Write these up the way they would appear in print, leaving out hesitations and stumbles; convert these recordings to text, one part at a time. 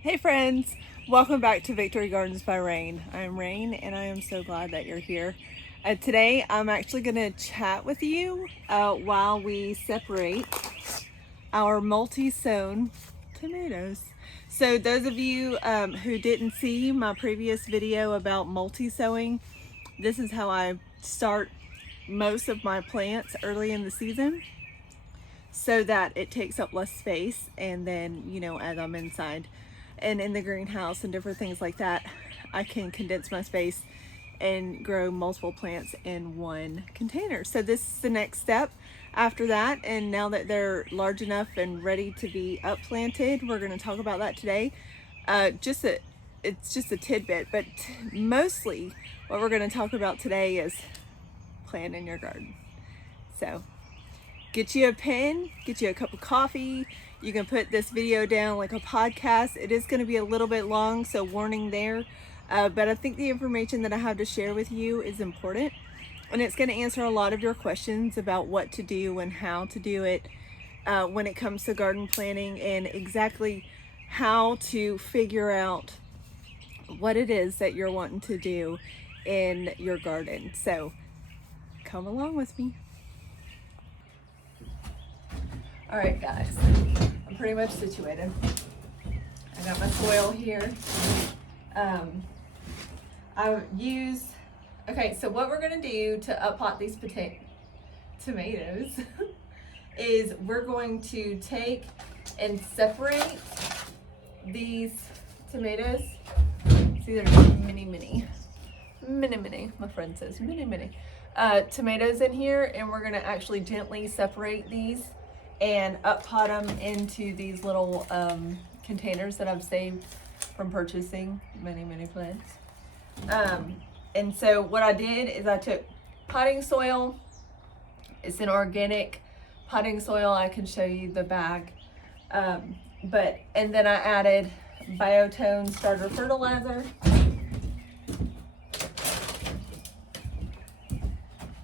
Hey friends, welcome back to Victory Gardens by Rain. I'm Rain and I am so glad that you're here. Today I'm actually going to chat with you while we separate our multi-sown tomatoes. So those of you who didn't see my previous video about multi-sowing, this is how I start most of my plants early in the season so that it takes up less space, and then as I'm inside and in the greenhouse and different things like that, I can condense my space and grow multiple plants in one container. So this is the next step after that, and now that they're large enough and ready to be upplanted, we're going to talk about that today. It's just a tidbit, but mostly what we're going to talk about today is planting your garden. So get you a pen, get you a cup of coffee. You can put this video down like a podcast. It is going to be a little bit long, so warning there. But I think the information that I have to share with you is important, and it's going to answer a lot of your questions about what to do and how to do it when it comes to garden planning, and exactly how to figure out what it is that you're wanting to do in your garden. So come along with me. All right, guys, I'm pretty much situated. I got my soil here. Okay, so what we're gonna do to up-pot these tomatoes is we're going to take and separate these tomatoes. See, there's many, my friend says many tomatoes in here, and we're gonna actually gently separate these and up-pot them into these little containers that I've saved from purchasing many plants. And so what I did is I took potting soil. It's an organic potting soil. I can show you the bag. And then I added Biotone starter fertilizer,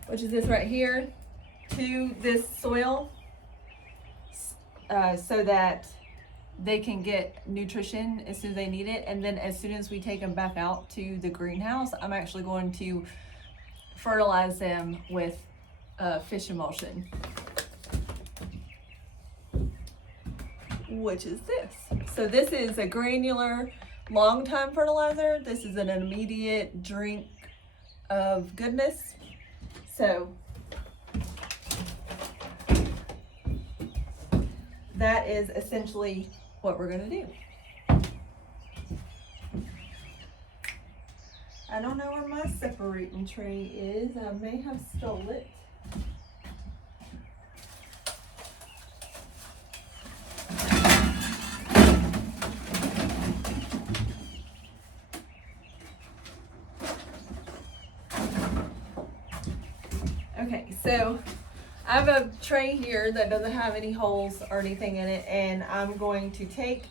which is this right here, to this soil, so that they can get nutrition as soon as they need it. And then as soon as we take them back out to the greenhouse, I'm actually going to fertilize them with fish emulsion, which is this. So this is a granular long time fertilizer. This is an immediate drink of goodness. So that is essentially what we're gonna do. I don't know where my separating tray is. I may have stole it. Okay, so I have a tray here that doesn't have any holes or anything in it, and I'm going to take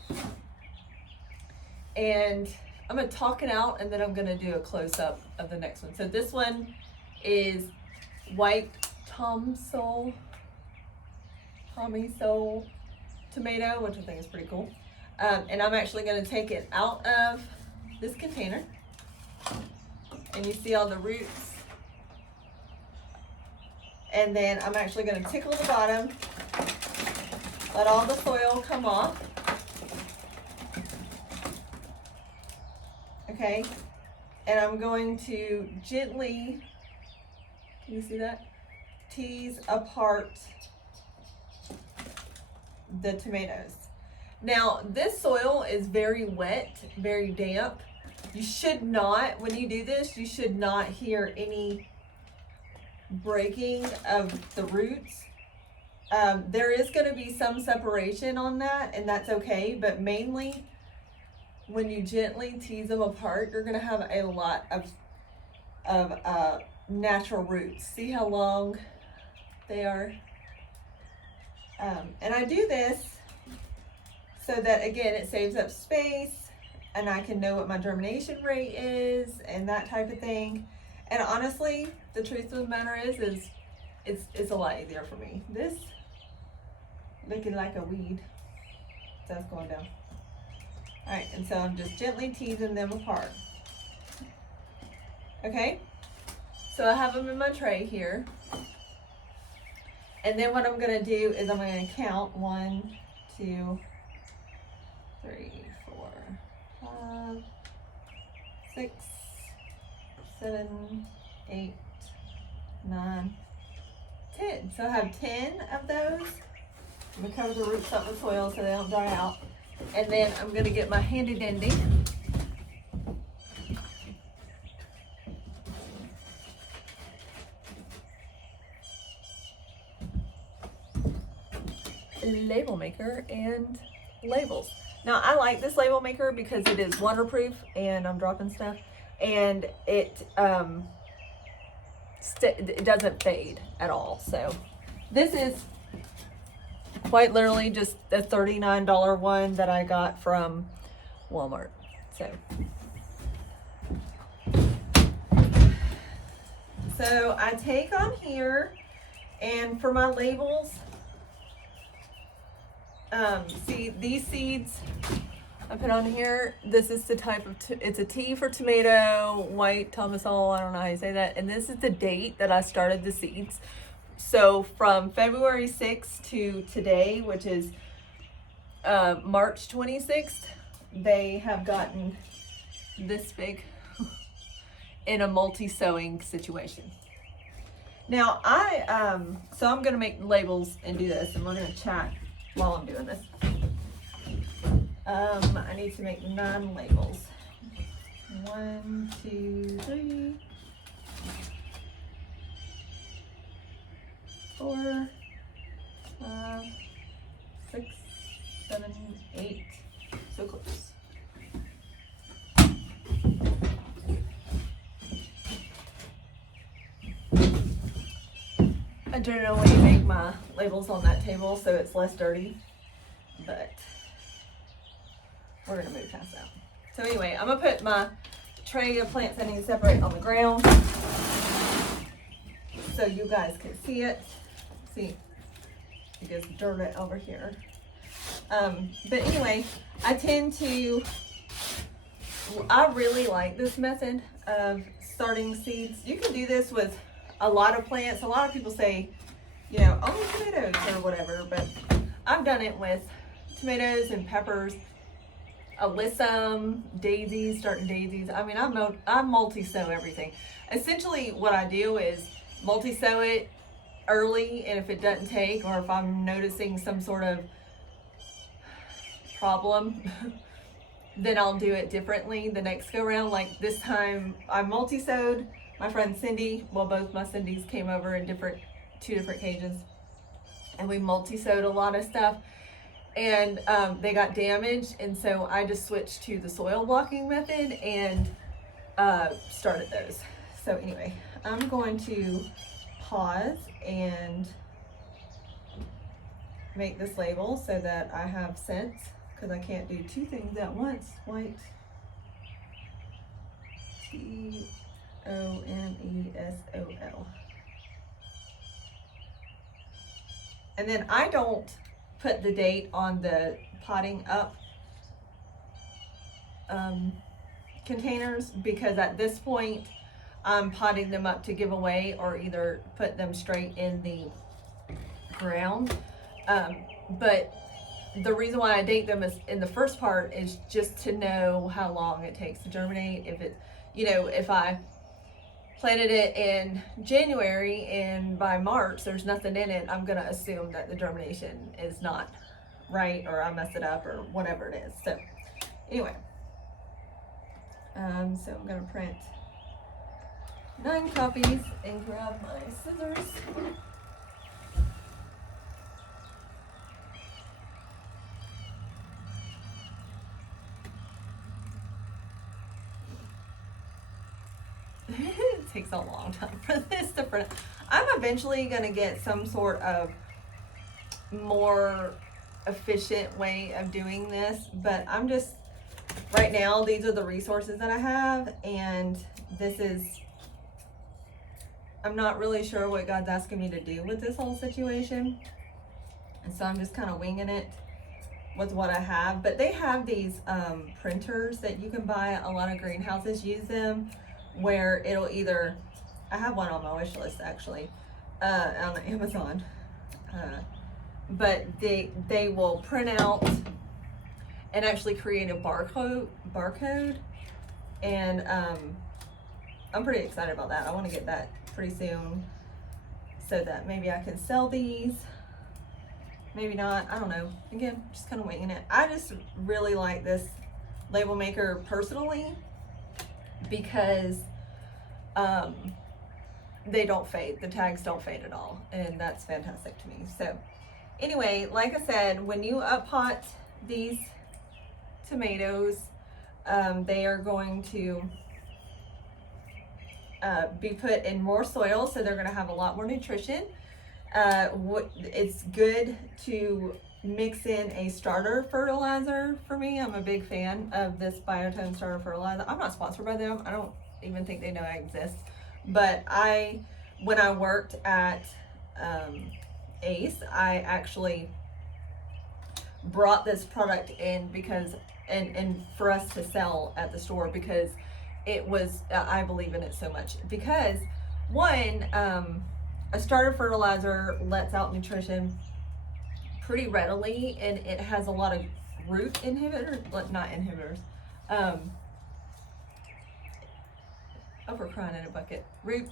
and I'm going to talk it out, and then I'm going to do a close-up of the next one. So this one is white Tommy Soul tomato, which I think is pretty cool. And I'm actually going to take it out of this container, and you see all the roots. And then I'm actually going to tickle the bottom, let all the soil come off. Okay, and I'm going to gently, can you see that? Tease apart the tomatoes. Now, this soil is very wet, very damp. You should not, when you do this, you should not hear any breaking of the roots. There is going to be some separation on that, and that's okay, but mainly when you gently tease them apart, you're going to have a lot of natural roots. See how long they are? And I do this so that, again, it saves up space, and I can know what my germination rate is and that type of thing. And honestly, the truth of the matter is it's a lot easier for me. This looking like a weed, that's going down. All right, and so I'm just gently teasing them apart. Okay, so I have them in my tray here. And then what I'm gonna do is I'm gonna count 1, 2, 3, 4, 5, 6, 7, 8, 9, 10. So I have 10 of those. I'm gonna cover the roots up with soil so they don't dry out. And then I'm gonna get my handy dandy label maker and labels. Now I like this label maker because it is waterproof, and I'm dropping stuff, and it doesn't fade at all. So this is quite literally just a $39 one that I got from Walmart. So I take on here, and for my labels, see these seeds I put on here. This is the type of, it's a T for tomato, white Tomasol, I don't know how you say that. And this is the date that I started the seeds. So from February 6th to today, which is March 26th, they have gotten this big in a multi-sowing situation. Now so I'm gonna make labels and do this, and we're gonna chat while I'm doing this. I need to make 9 labels. 1, 2, 3, 4, 5, 6, 7, 8. So close. I generally make my labels on that table so it's less dirty, but we're gonna move past that. So anyway, I'm gonna put my tray of plants I need to separate on the ground so you guys can see it. See, it gets dirty over here. But anyway, I really like this method of starting seeds. You can do this with a lot of plants. A lot of people say, you know, only tomatoes or whatever, but I've done it with tomatoes and peppers, alyssum, daisies, starting daisies. I mean, I multi-sow everything. Essentially what I do is multi-sow it early, and if it doesn't take, or if I'm noticing some sort of problem, then I'll do it differently the next go around. Like this time I multi-sowed. My friend Cindy, well, both my Cindys came over in 2 different cages, and we multi-sowed a lot of stuff, and they got damaged, and so I just switched to the soil blocking method and started those. So anyway, I'm going to pause and make this label so that I have sense, because I can't do 2 things at once. White Tonesol. And then I don't put the date on the potting up containers, because at this point I'm potting them up to give away or either put them straight in the ground. But the reason why I date them is in the first part is just to know how long it takes to germinate. If it, you know, if I planted it in January and by March there's nothing in it, I'm gonna assume that the germination is not right, or I messed it up, or whatever it is. So anyway, so I'm gonna print 9 copies and grab my scissors. It takes a long time for this to print. I'm eventually gonna get some sort of more efficient way of doing this, but I'm just, right now, these are the resources that I have, and this is, I'm not really sure what God's asking me to do with this whole situation, and so I'm just kind of winging it. with what I have, but they have these printers that you can buy. A lot of greenhouses use them, where it'll either, I have one on my wish list actually, on Amazon, but they will print out and actually create a barcode, and I'm pretty excited about that. I want to get that pretty soon, so that maybe I can sell these. Maybe not, I don't know. Again, just kind of winging it. I just really like this label maker personally, because they don't fade. The tags don't fade at all, and that's fantastic to me. So anyway, like I said, when you up pot these tomatoes, they are going to be put in more soil, so they're going to have a lot more nutrition. It's good to mix in a starter fertilizer for me. I'm a big fan of this Biotone starter fertilizer. I'm not sponsored by them. I don't even think they know I exist. But when I worked at Ace, I actually brought this product in because, and for us to sell at the store, because it was, I believe in it so much. Because one, a starter fertilizer lets out nutrition pretty readily, and it has a lot of root inhibitors, not inhibitors, oh, we're crying in a bucket, root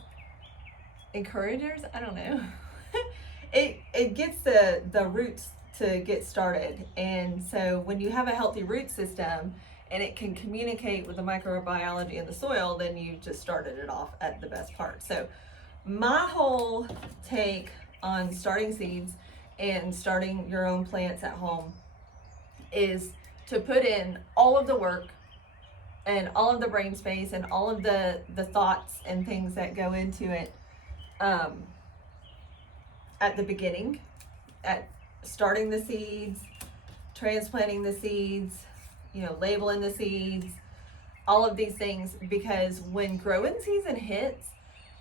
encouragers, I don't know. it gets the roots to get started, and so when you have a healthy root system and it can communicate with the microbiology in the soil, then you just started it off at the best part. So my whole take on starting seeds and starting your own plants at home is to put in all of the work and all of the brain space and all of the thoughts and things that go into it at the beginning, at starting the seeds, transplanting the seeds, labeling the seeds, all of these things, because when growing season hits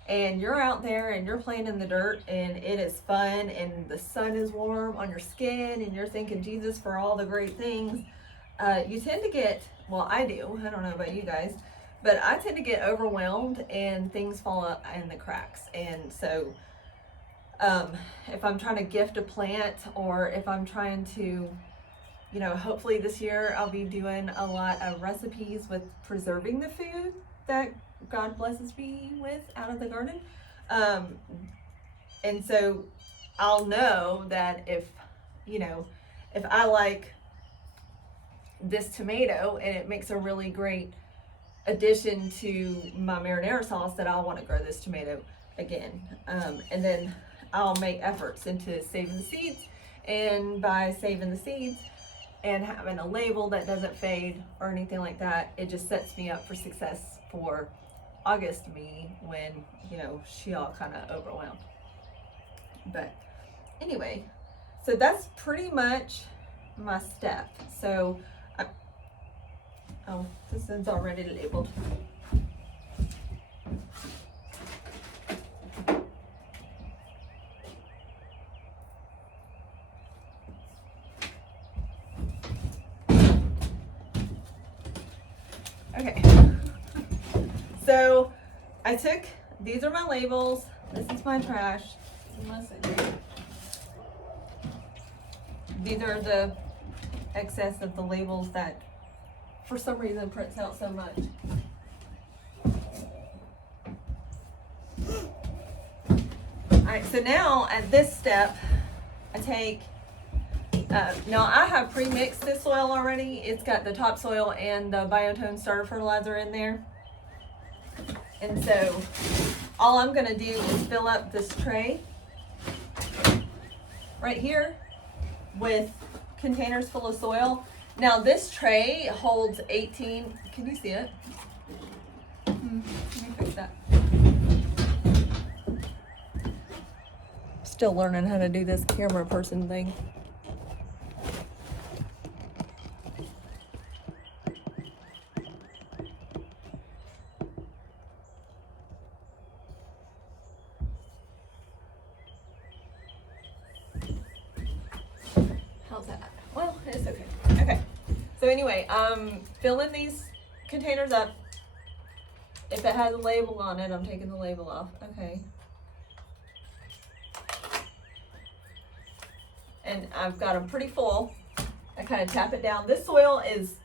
and you're out there and you're playing in the dirt and it is fun and the sun is warm on your skin and you're thanking Jesus for all the great things, you tend to get, well, I do, I don't know about you guys, but I tend to get overwhelmed and things fall up in the cracks. And so if I'm trying to gift a plant, or if I'm trying to, hopefully this year I'll be doing a lot of recipes with preserving the food that God blesses me with out of the garden. And so I'll know that if I like this tomato and it makes a really great addition to my marinara sauce, that I'll want to grow this tomato again. And then I'll make efforts into saving the seeds, and by saving the seeds and having a label that doesn't fade or anything like that, it just sets me up for success for August me, when she all kind of overwhelmed. But anyway, so that's pretty much my step. So oh, this one's already labeled. Okay, so I took, these are my labels, this is my trash, these are the excess of the labels that for some reason prints out so much. Alright, so now at this step, I take, now I have pre-mixed this soil already. It's got the topsoil and the Biotone starter fertilizer in there. And so all I'm gonna do is fill up this tray right here with containers full of soil. Now this tray holds 18, can you see it? Let me fix that. Still learning how to do this camera person thing. How's that? Well, it's okay. So anyway, I'm filling these containers up. If it has a label on it, I'm taking the label off. Okay. And I've got them pretty full. I kind of tap it down. This soil is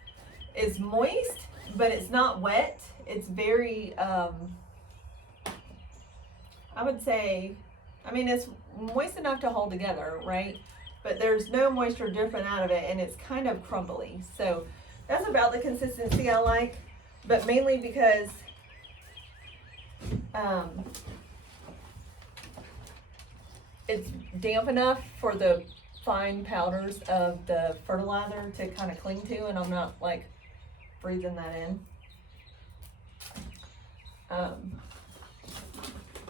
moist, but it's not wet. It's very, I would say, I mean, it's moist enough to hold together, right? But there's no moisture dripping out of it, and it's kind of crumbly. So that's about the consistency I like, but mainly because it's damp enough for the fine powders of the fertilizer to kind of cling to, and I'm not like freezing that in.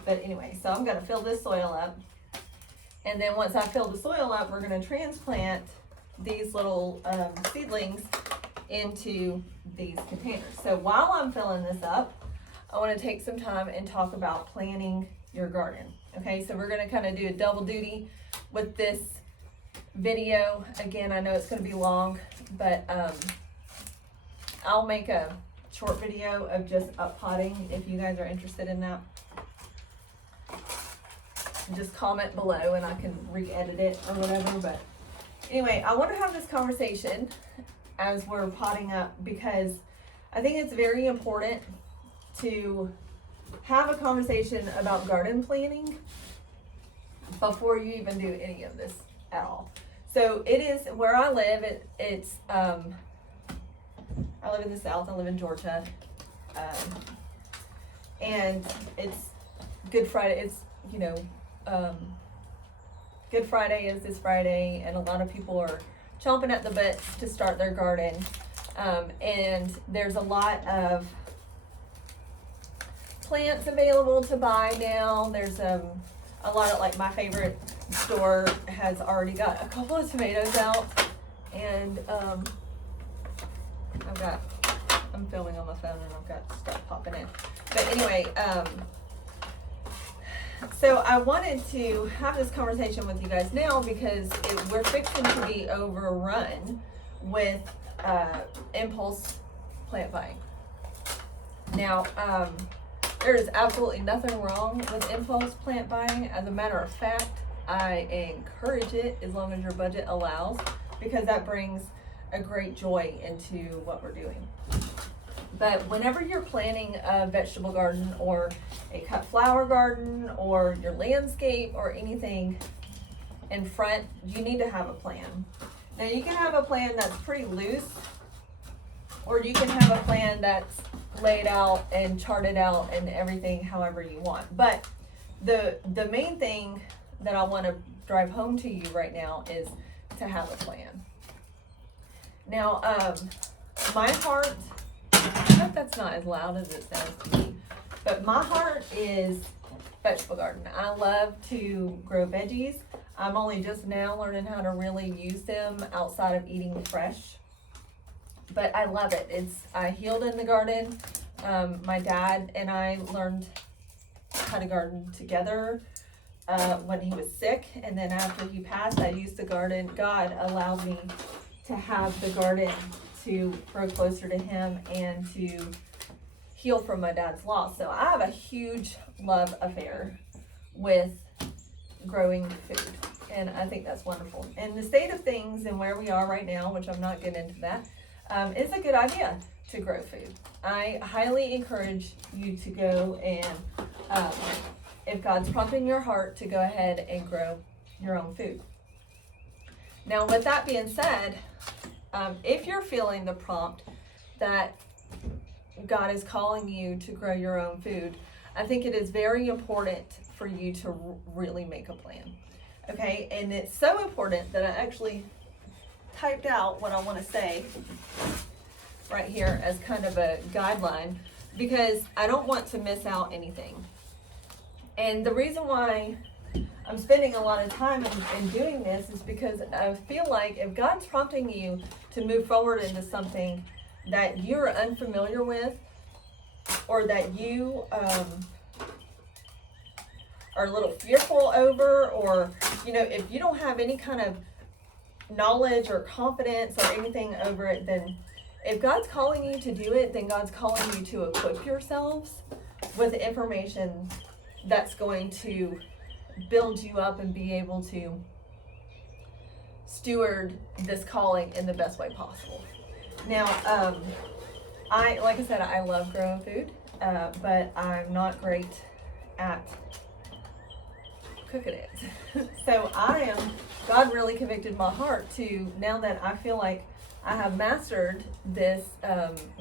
But anyway, so I'm going to fill this soil up, and then once I fill the soil up, we're going to transplant these little seedlings into these containers. So while I'm filling this up, I want to take some time and talk about planting your garden. Okay, so we're going to kind of do a double duty with this video. Again, I know it's going to be long, but I'll make a short video of just up potting if you guys are interested in that. Just comment below and I can re-edit it or whatever. But anyway, I want to have this conversation as we're potting up because I think it's very important to have a conversation about garden planning before you even do any of this at all. So it is where I live. I live in the South. I live in Georgia, and it's Good Friday. It's Good Friday is this Friday, and a lot of people are chomping at the bits to start their garden. And there's a lot of plants available to buy now. There's a lot of, like, my favorite store has already got a couple of tomatoes out, and I'm filming on my phone and I've got stuff popping in. But anyway, so I wanted to have this conversation with you guys now because we're fixing to be overrun with impulse plant buying. Now, there is absolutely nothing wrong with impulse plant buying. As a matter of fact, I encourage it as long as your budget allows, because that brings a great joy into what we're doing. But whenever you're planning a vegetable garden or a cut flower garden or your landscape or anything in front, you need to have a plan. Now you can have a plan that's pretty loose, or you can have a plan that's laid out and charted out and everything however you want. But the main thing that I want to drive home to you right now is to have a plan. Now, my heart, I hope that's not as loud as it sounds to me, but my heart is vegetable garden. I love to grow veggies. I'm only just now learning how to really use them outside of eating fresh, but I love it. I healed in the garden. My dad and I learned how to garden together when he was sick, and then after he passed, I used the garden. God allowed me to have the garden to grow closer to him and to heal from my dad's loss. So I have a huge love affair with growing food, and I think that's wonderful. And the state of things and where we are right now, which I'm not getting into that, it's a good idea to grow food. I highly encourage you to go and, if God's prompting your heart, to go ahead and grow your own food. Now, with that being said, if you're feeling the prompt that God is calling you to grow your own food, I think it is very important for you to really make a plan. Okay, and it's so important that I actually typed out what I want to say right here as kind of a guideline, because I don't want to miss out anything. And the reason why I'm spending a lot of time in doing this is because I feel like if God's prompting you to move forward into something that you're unfamiliar with, or that you are a little fearful over, or if you don't have any kind of knowledge or confidence or anything over it, then if God's calling you to do it, then God's calling you to equip yourselves with information that's going to build you up and be able to steward this calling in the best way possible. Now, like I said, I love growing food, but I'm not great at cooking it. So God really convicted my heart to, now that I feel like I have mastered this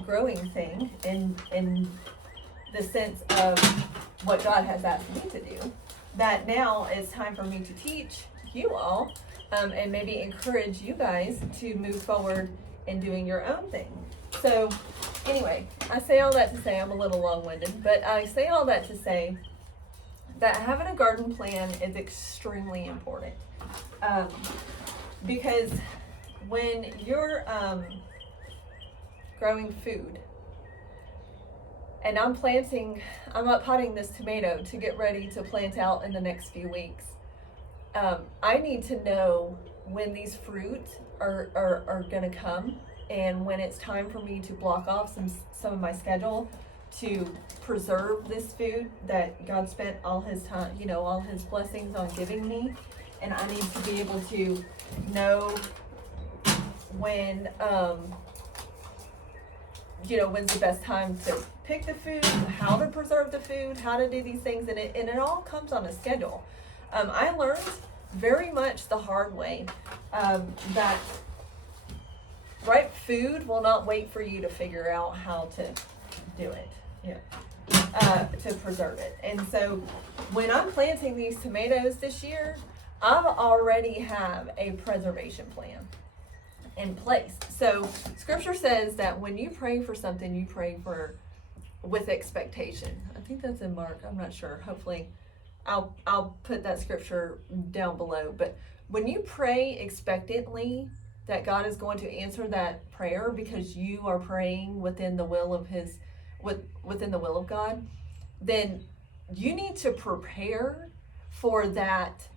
growing thing in the sense of what God has asked me to do, that now it's time for me to teach you all and maybe encourage you guys to move forward in doing your own thing. So anyway, I say all that to say, I'm a little long-winded, but I say all that to say that having a garden plan is extremely important. Because when you're growing food, and I'm up potting this tomato to get ready to plant out in the next few weeks, I need to know when these fruit are gonna come, and when it's time for me to block off some of my schedule to preserve this food that God spent all his time, all his blessings on giving me. And I need to be able to know when, when's the best time to pick the food, how to preserve the food, how to do these things. And it all comes on a schedule. I learned very much the hard way that right food will not wait for you to figure out how to do it, to preserve it. And so when I'm planting these tomatoes this year, I already have a preservation plan in place. So scripture says that when you pray for something, you pray with expectation. I think that's in Mark, I'm not sure. Hopefully I'll put that scripture down below. But when you pray expectantly that God is going to answer that prayer because you are praying within the will of within the will of God, then you need to prepare for that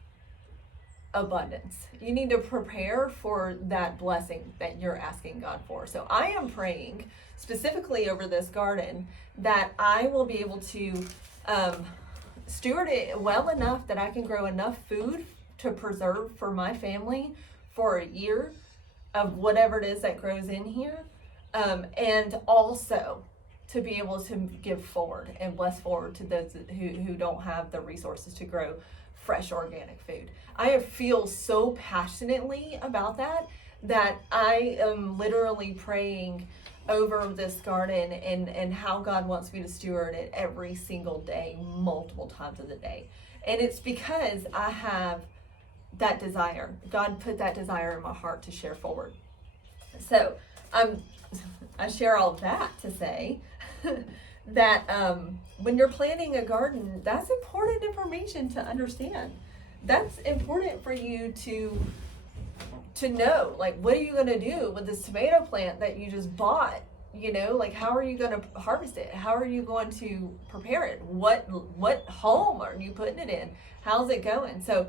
abundance. You need to prepare for that blessing that you're asking God for. So I am praying specifically over this garden that I will be able to steward it well enough that I can grow enough food to preserve for my family for a year of whatever it is that grows in here, and also to be able to give forward and bless forward to those who don't have the resources to grow fresh organic food. I feel so passionately about that I am literally praying over this garden and how God wants me to steward it every single day, multiple times of the day. And it's because I have that desire. God put that desire in my heart to share forward. So I share all of that to say that when you're planting a garden, that's important information to understand. That's important for you to know, like, what are you going to do with this tomato plant that you just bought? Like, how are you going to harvest it? How are you going to prepare it? What home are you putting it in? How's it going? So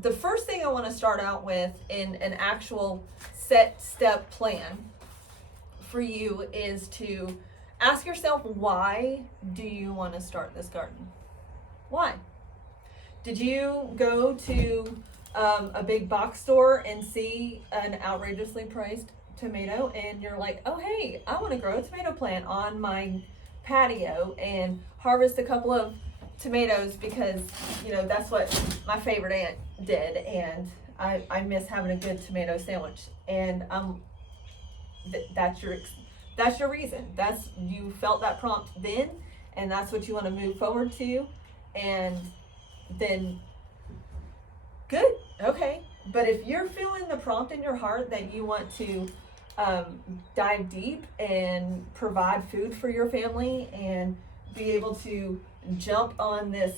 the first thing I want to start out with in an actual set step plan for you is to ask yourself, why do you want to start this garden? Why? Did you go to a big box store and see an outrageously priced tomato and you're like, oh hey, I want to grow a tomato plant on my patio and harvest a couple of tomatoes because that's what my favorite aunt did, and I miss having a good tomato sandwich, and that's your reason. You felt that prompt then, and that's what you want to move forward to, and then good, okay. But if you're feeling the prompt in your heart that you want to dive deep and provide food for your family and be able to jump on this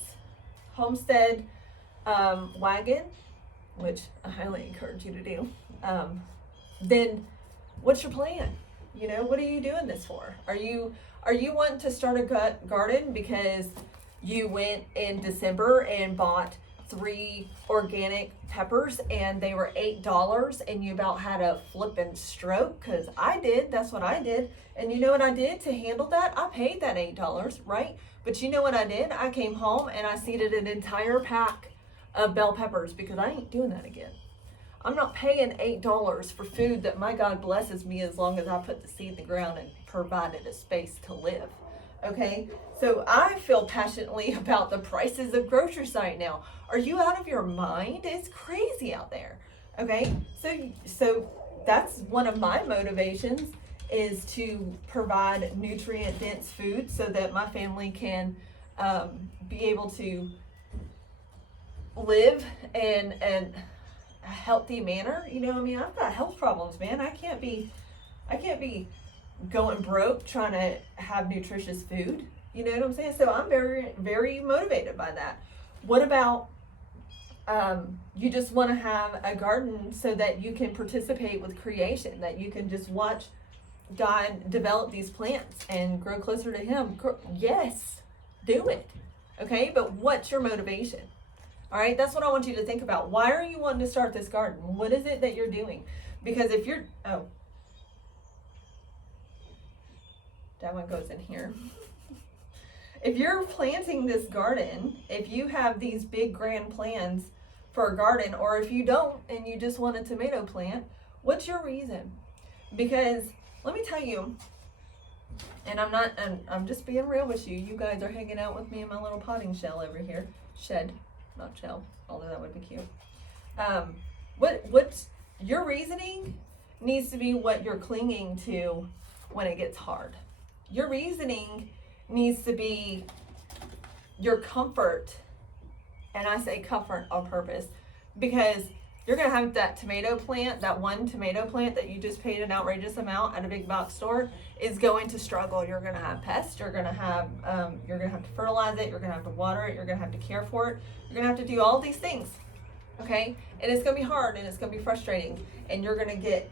homestead wagon, which I highly encourage you to do, then what's your plan? What are you doing this for? Are you wanting to start a garden because you went in December and bought bought 3 organic peppers and they were $8, and you about had a flippin' stroke, because I did. That's what I did. And you know what I did to handle that? I paid that $8, right? But you know what I did? I came home and I seeded an entire pack of bell peppers, because I ain't doing that again. I'm not paying $8 for food that my God blesses me as long as I put the seed in the ground and provided a space to live. Okay, so I feel passionately about the prices of groceries right now. Are you out of your mind? It's crazy out there. Okay, so that's one of my motivations, is to provide nutrient dense food so that my family can be able to live in a healthy manner. You know, I mean, I've got health problems, man. I can't be going broke trying to have nutritious food. You know what I'm saying? So I'm very, very motivated by that. What about you just want to have a garden so that you can participate with creation, that you can just watch God develop these plants and grow closer to Him? Yes, do it. Okay, but what's your motivation? All right, that's what I want you to think about. Why are you wanting to start this garden? What is it that you're doing? Because if you're, that one goes in here. If you're planting this garden, if you have these big grand plans for a garden, or if you don't and you just want a tomato plant, what's your reason? Because let me tell you, and I'm just being real with you. You guys are hanging out with me in my little potting shell over here. Shed, not shell, although that would be cute. What's your reasoning needs to be what you're clinging to when it gets hard. Your reasoning needs to be your comfort. And I say comfort on purpose, because you're going to have that tomato plant, that one tomato plant that you just paid an outrageous amount at a big box store, is going to struggle. You're going to have pests. You're going to have to fertilize it. You're going to have to water it. You're going to have to care for it. You're going to have to do all these things. Okay? And it's going to be hard, and it's going to be frustrating, and you're going to get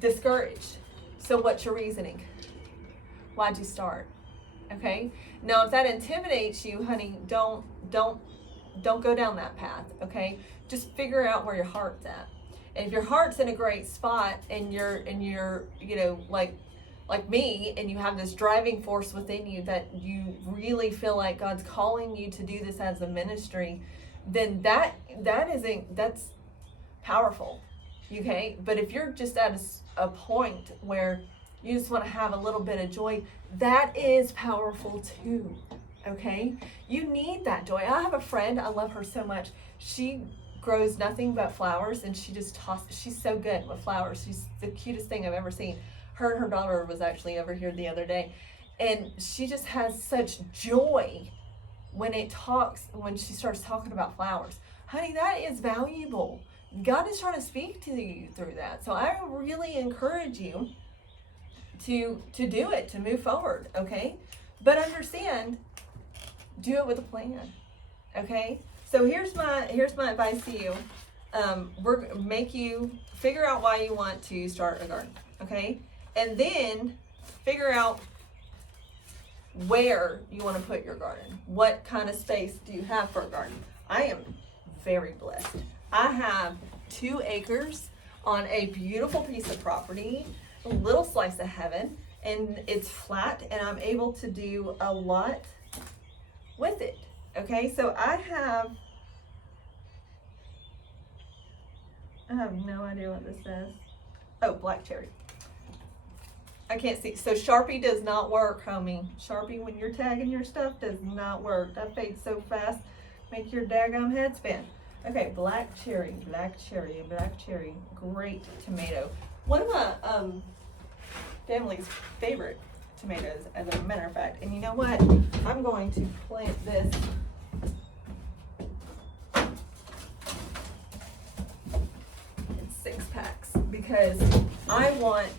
discouraged. So what's your reasoning? Why'd you start? Okay? Now, if that intimidates you, honey, don't go down that path. Okay? Just figure out where your heart's at. And if your heart's in a great spot, and you're you know, like me, and you have this driving force within you that you really feel like God's calling you to do this as a ministry, then that's powerful. Okay? But if you're just at a point where you just want to have a little bit of joy, that is powerful too. Okay? You need that joy. I have a friend, I love her so much. She grows nothing but flowers, and she's so good with flowers. She's the cutest thing I've ever seen. Her and her daughter was actually over here the other day, and she just has such joy when she starts talking about flowers. Honey, that is valuable. God is trying to speak to you through that. So I really encourage you to do it, to move forward, okay? But understand, do it with a plan, okay? So here's my advice to you. Make you figure out why you want to start a garden, okay? And then figure out where you want to put your garden. What kind of space do you have for a garden? I am very blessed. I have 2 acres on a beautiful piece of property, a little slice of heaven, and it's flat, and I'm able to do a lot with it. Okay, so I have no idea what this says. Oh, black cherry. I can't see. So Sharpie does not work, homie. Sharpie, when you're tagging your stuff, does not work. That fades so fast, make your daggum head spin. Okay, black cherry. Great tomato. One of my family's favorite tomatoes, as a matter of fact. And you know what? I'm going to plant this in 6 packs, because I want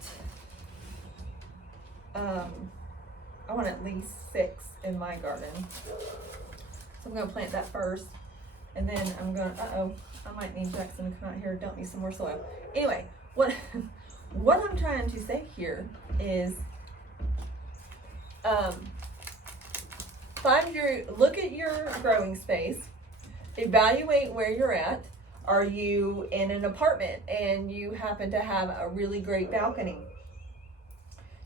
at least 6 in my garden. So I'm going to plant that first, and then I'm going to, I might need Jackson to come out here and dump me some more soil. Anyway, what I'm trying to say here is, look at your growing space, evaluate where you're at. Are you in an apartment and you happen to have a really great balcony?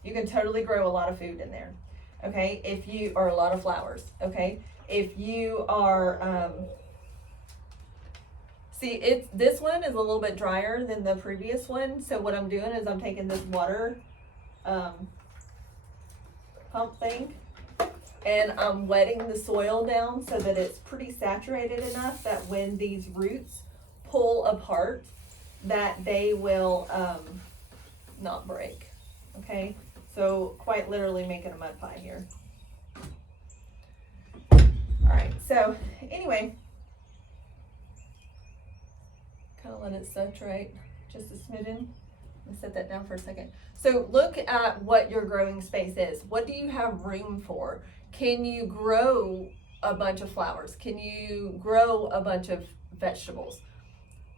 You can totally grow a lot of food in there. Okay, if you, or a lot of flowers. Okay, if you are, see, this one is a little bit drier than the previous one. So what I'm doing is I'm taking this water pump thing, and I'm wetting the soil down so that it's pretty saturated enough that when these roots pull apart, that they will not break. Okay, so quite literally making a mud pie here. All right, so anyway, kind of let it saturate just a smidgen. Let me set that down for a second. So look at what your growing space is. What do you have room for? Can you grow a bunch of flowers? Can you grow a bunch of vegetables?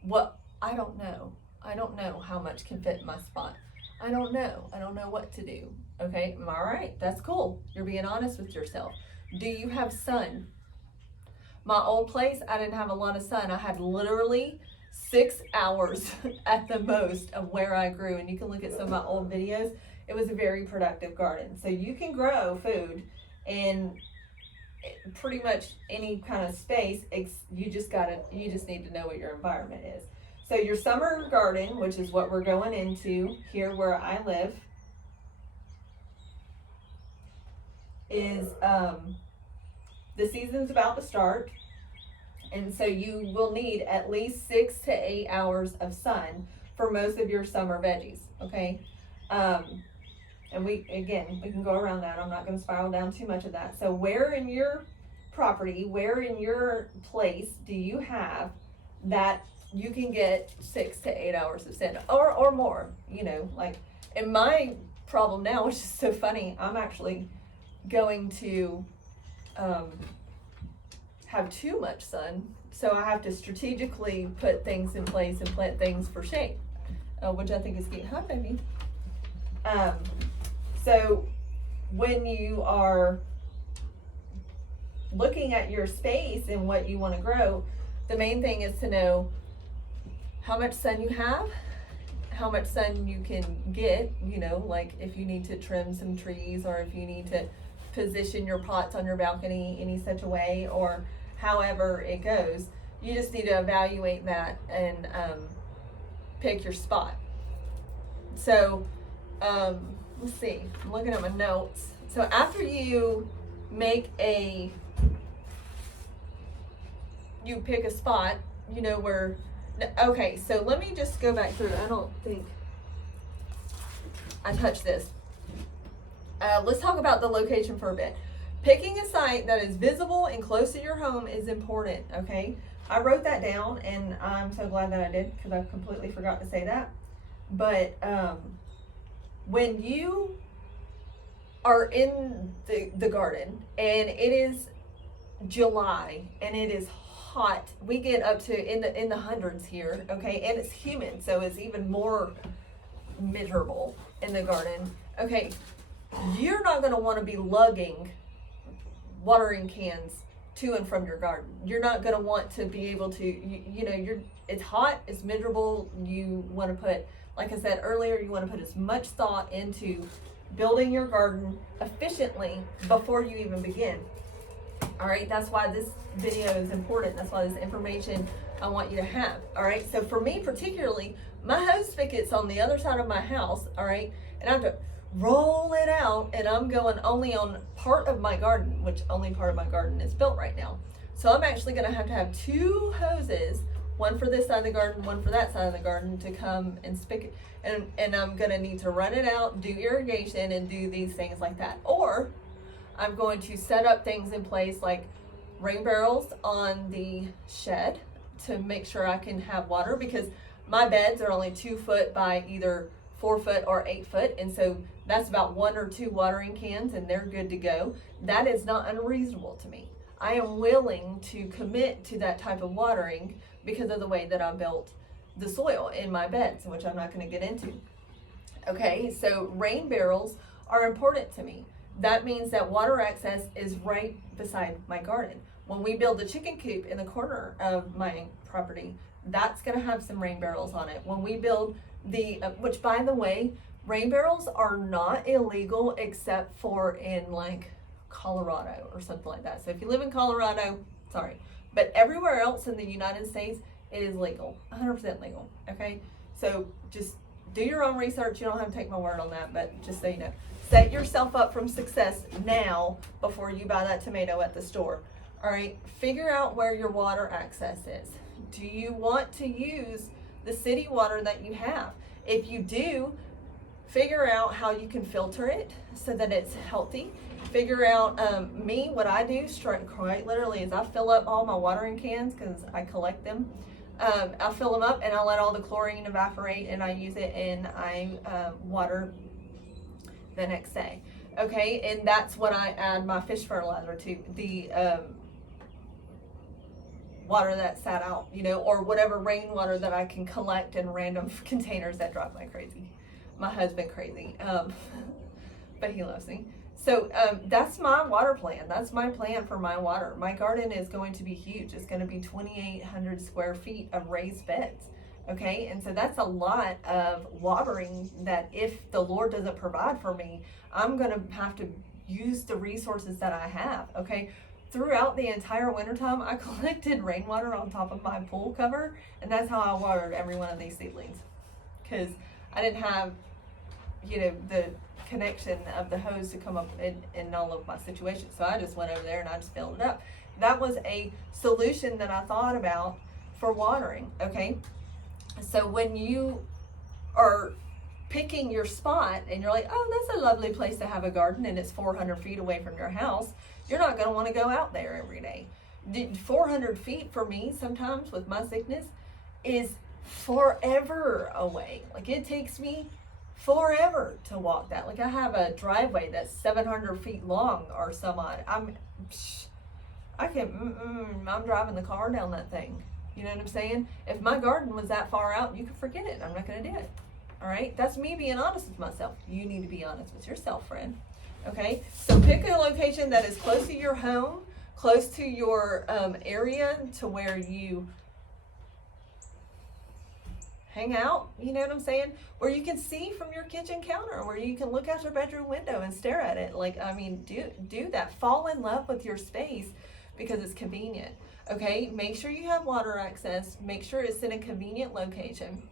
What? I don't know. I don't know how much can fit in my spot. I don't know. I don't know what to do. Okay, all right, that's cool. You're being honest with yourself. Do you have sun? My old place, I didn't have a lot of sun. I had literally 6 hours at the most of where I grew, and you can look at some of my old videos. It was a very productive garden. So you can grow food in pretty much any kind of space. You just need to know what your environment is. So your summer garden, which is what we're going into here where I live, is the season's about to start. And so you will need at least 6 to 8 hours of sun for most of your summer veggies, okay? And we can go around that. I'm not going to spiral down too much of that. So where in your property, where in your place do you have that you can get 6 to 8 hours of sun or more? You know, like, and my problem now, which is so funny, I'm actually going to have too much sun, so I have to strategically put things in place and plant things for shade, which I think is cute. Hi, baby. So when you are looking at your space and what you want to grow, the main thing is to know how much sun you have, how much sun you can get, you know, like if you need to trim some trees, or if you need to position your pots on your balcony any such a way, or however it goes. You just need to evaluate that and pick your spot. So let's see, I'm looking at my notes. So after you you pick a spot, you know where, okay, so let me just go back through. I don't think I touched this. Let's talk about the location for a bit. Picking a site that is visible and close to your home is important, okay? I wrote that down, and I'm so glad that I did, because I completely forgot to say that. But when you are in the garden, and it is July, and it is hot, we get up to in the hundreds here, okay? And it's humid, so it's even more miserable in the garden. Okay, you're not going to want to be lugging watering cans to and from your garden. You're not going to want to be able to, you know, it's hot, it's miserable. You want to put, like I said earlier, you want to put as much thought into building your garden efficiently before you even begin. All right, that's why this video is important. That's why this information I want you to have. All right, so for me particularly, my hose spigot's on the other side of my house. All right, and I have to roll it out, and I'm going only on part of my garden, which only part of my garden is built right now. So I'm actually going to have 2 hoses, one for this side of the garden, one for that side of the garden, to come and spigot, and I'm going to need to run it out, do irrigation, and do these things like that. Or I'm going to set up things in place like rain barrels on the shed to make sure I can have water, because my beds are only 2 foot by either 4 foot or 8 foot, and so that's about 1 or 2 watering cans, and they're good to go. That is not unreasonable to me. I am willing to commit to that type of watering because of the way that I built the soil in my beds, which I'm not going to get into. Okay, so rain barrels are important to me. That means that water access is right beside my garden. When we build the chicken coop in the corner of my property, that's going to have some rain barrels on it. When we build the, which by the way, rain barrels are not illegal except for in like Colorado or something like that. So if you live in Colorado, sorry. But everywhere else in the United States, it is legal, 100% legal, okay? So just do your own research. You don't have to take my word on that, but just so you know. Set yourself up from success now before you buy that tomato at the store. All right, figure out where your water access is. Do you want to use the city water that you have? If you do, figure out how you can filter it so that it's healthy. Figure out, what I do, quite literally, is I fill up all my watering cans because I collect them. I'll fill them up and I'll let all the chlorine evaporate and I use it and I water the next day. Okay, and that's what I add my fish fertilizer to, the water that sat out, or whatever rainwater that I can collect in random containers. That drive my husband crazy, but he loves me. So that's my water plan. That's my plan for my water. My garden is going to be huge. It's going to be 2,800 square feet of raised beds. Okay, and so that's a lot of watering that if the Lord doesn't provide for me, I'm going to have to use the resources that I have. Okay, throughout the entire wintertime, I collected rainwater on top of my pool cover, and that's how I watered every one of these seedlings, because I didn't have, the connection of the hose to come up in all of my situations. So I just went over there and I just filled it up. That was a solution that I thought about for watering. Okay, so when you are picking your spot and you're like, oh, that's a lovely place to have a garden and it's 400 feet away from your house, you're not going to want to go out there every day. 400 feet for me sometimes with my sickness is forever away. Like, it takes me forever to walk that. Like, I have a driveway that's 700 feet long or some odd. I'm driving the car down that thing. You know what I'm saying? If my garden was that far out, you can forget it. I'm not going to do it. All right? That's me being honest with myself. You need to be honest with yourself, friend. Okay? So pick a location that is close to your home, close to your area, to where you hang out, you know what I'm saying? Where you can see from your kitchen counter, where you can look out your bedroom window and stare at it. Like, do that. Fall in love with your space because it's convenient. Okay? Make sure you have water access. Make sure it's in a convenient location.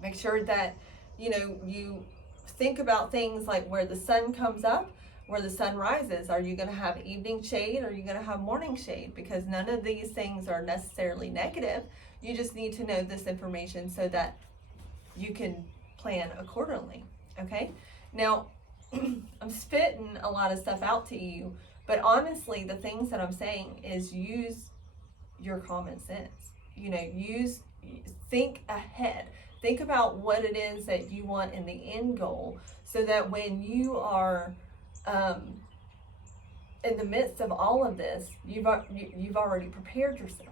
Make sure that, you think about things like where the sun comes up, where the sun rises. Are you going to have evening shade or are you going to have morning shade? Because none of these things are necessarily negative. You just need to know this information so that you can plan accordingly. Okay? Now, I'm spitting a lot of stuff out to you, but honestly, the things that I'm saying is use your common sense. Think ahead. Think about what it is that you want in the end goal, so that when you are in the midst of all of this, you've already prepared yourself.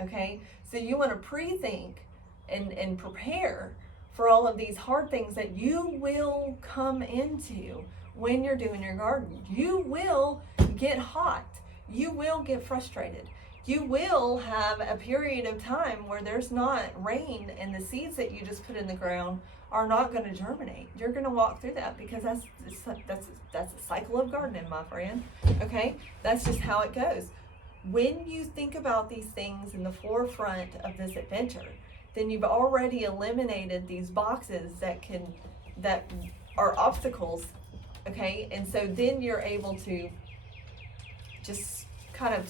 Okay, so you want to pre-think and prepare for all of these hard things that you will come into when you're doing your garden. You will get hot. You will get frustrated. You will have a period of time where there's not rain and the seeds that you just put in the ground are not going to germinate. You're going to walk through that because that's a cycle of gardening, my friend. Okay, that's just how it goes. When you think about these things in the forefront of this adventure, then you've already eliminated these boxes that are obstacles. Okay, and so then you're able to just kind of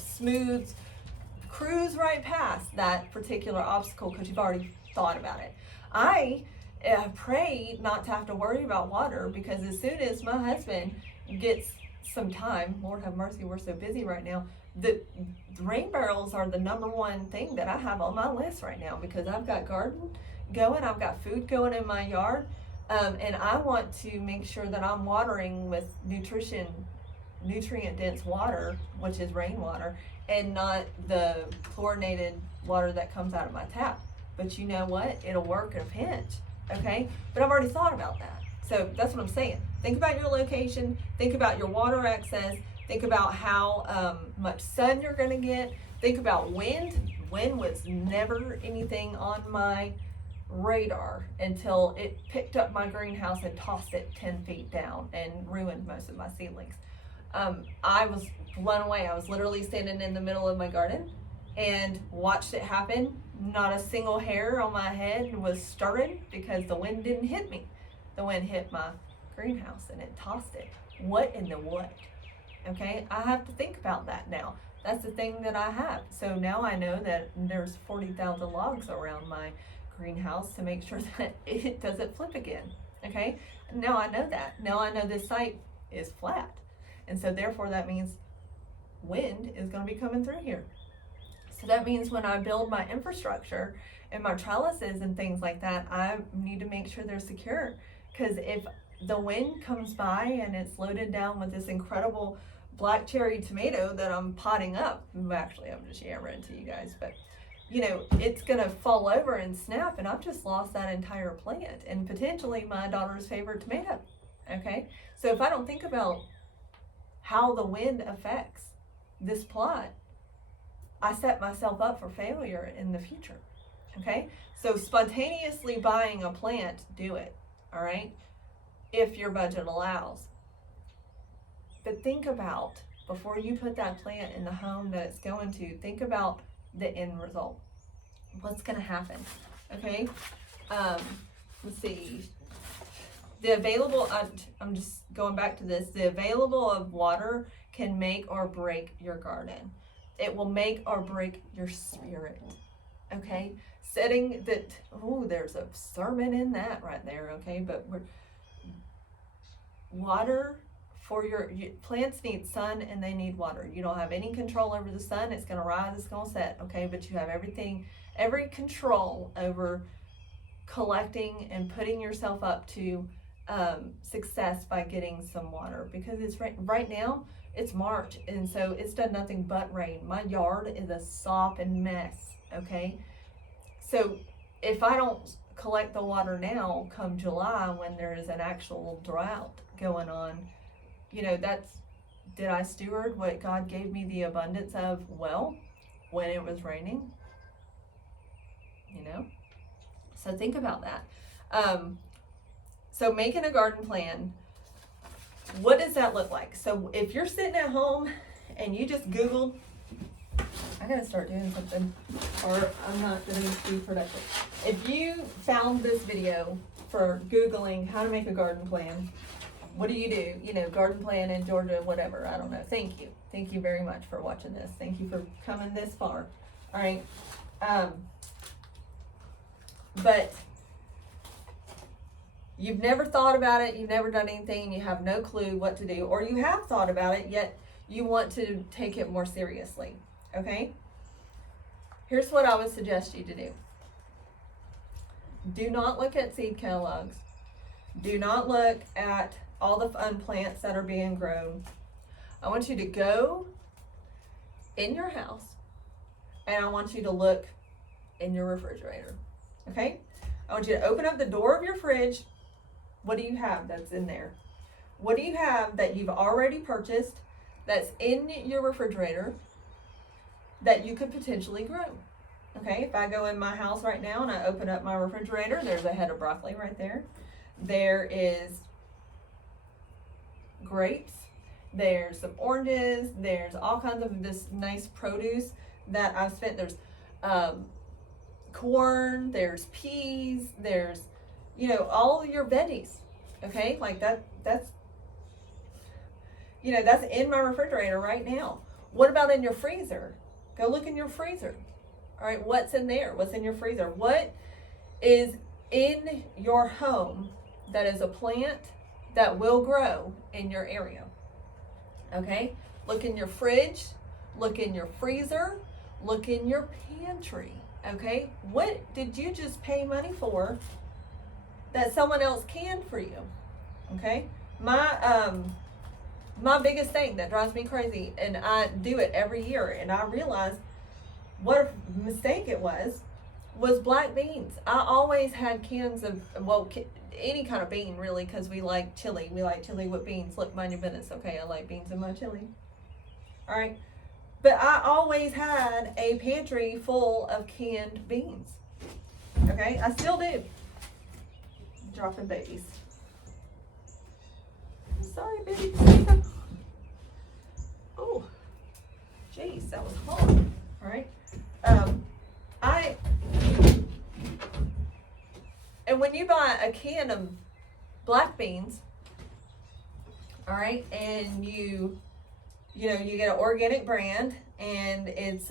cruise right past that particular obstacle because you've already thought about it. I pray not to have to worry about water, because as soon as my husband gets some time, Lord have mercy, we're so busy right now, the rain barrels are the number one thing that I have on my list right now, because I've got garden going, I've got food going in my yard, and I want to make sure that I'm watering with nutrient dense water, which is rainwater, and not the chlorinated water that comes out of my tap. But you know what? It'll work in a pinch. Okay? But I've already thought about that. So that's what I'm saying. Think about your location. Think about your water access. Think about how much sun you're going to get. Think about wind. Wind was never anything on my radar until it picked up my greenhouse and tossed it 10 feet down and ruined most of my seedlings. I was blown away. I was literally standing in the middle of my garden and watched it happen. Not a single hair on my head was stirring because the wind didn't hit me. The wind hit my greenhouse and it tossed it. What in the what? Okay, I have to think about that now. That's the thing that I have. So now I know that there's 40,000 logs around my greenhouse to make sure that it doesn't flip again. Okay, now I know that. Now I know this site is flat. And so therefore that means wind is going to be coming through here. So that means when I build my infrastructure and my trellises and things like that, I need to make sure they're secure. Because if the wind comes by and it's loaded down with this incredible black cherry tomato that I'm potting up, actually I'm just yammering to you guys, but you know, it's gonna fall over and snap, and I've just lost that entire plant and potentially my daughter's favorite tomato. Okay, so if I don't think about how the wind affects this plot, I set myself up for failure in the future. Okay, so spontaneously buying a plant, do it. All right, if your budget allows. But think about, before you put that plant in the home that it's going to, think about the end result. What's going to happen? Okay, let's see. The available, I'm just going back to this, the available of water can make or break your garden. It will make or break your spirit. Okay, setting that, oh, there's a sermon in that right there. Okay, but water for your plants need sun and they need water. You don't have any control over the sun. It's going to rise, it's going to set. Okay, but you have every control over collecting and putting yourself up to success by getting some water, because it's right now it's March, and so it's done nothing but rain. My yard is a sopping mess. Okay, so if I don't collect the water now, come July when there is an actual drought going on, you know, did I steward what God gave me the abundance of well when it was raining? You know, so think about that. So making a garden plan, what does that look like? So if you're sitting at home and you just Googled, I gotta start doing something or I'm not gonna be productive. If you found this video for Googling how to make a garden plan, what do? You know, garden plan in Georgia, whatever, I don't know. Thank you. Thank you very much for watching this. Thank you for coming this far. All right. But you've never thought about it, you've never done anything, and you have no clue what to do, or you have thought about it, yet you want to take it more seriously, okay? Here's what I would suggest you to do. Do not look at seed catalogs. Do not look at all the fun plants that are being grown. I want you to go in your house, and I want you to look in your refrigerator, okay? I want you to open up the door of your fridge. What do you have that's in there? What do you have that you've already purchased that's in your refrigerator that you could potentially grow? Okay, if I go in my house right now and I open up my refrigerator, there's a head of broccoli right there. There is grapes, there's some oranges, there's all kinds of this nice produce that I've spent. There's corn, there's peas, there's, you know, all your veggies, okay? Like that's, you know, that's in my refrigerator right now. What about in your freezer? Go look in your freezer. All right, what's in there? What's in your freezer? What is in your home that is a plant that will grow in your area? Okay, look in your fridge, look in your freezer, look in your pantry. Okay, what did you just pay money for that someone else canned for you? Okay, my biggest thing that drives me crazy, and I do it every year, and I realize what a mistake it was black beans. I always had cans of, well, any kind of bean really, because we like chili. We like chili with beans. Look, mind your business, okay? I like beans in my chili. All right. But I always had a pantry full of canned beans. Okay, I still do. Dropping babies. I'm sorry, baby. Oh, jeez, that was hard. All right. And when you buy a can of black beans, all right, and you get an organic brand, and it's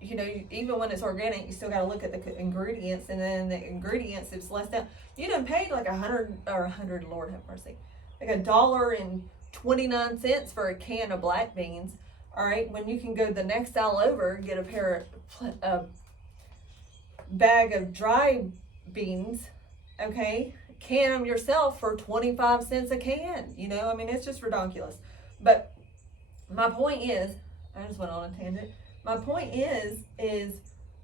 even when it's organic, you still got to look at the ingredients, and then the ingredients, it's less down. You done paid like $100, Lord have mercy, like $1.29 for a can of black beans. All right, when you can go the next aisle over and get a bag of dry beans, okay, can them yourself for 25 cents a can. I mean, it's just ridiculous. But my point is, I just went on a tangent. My point is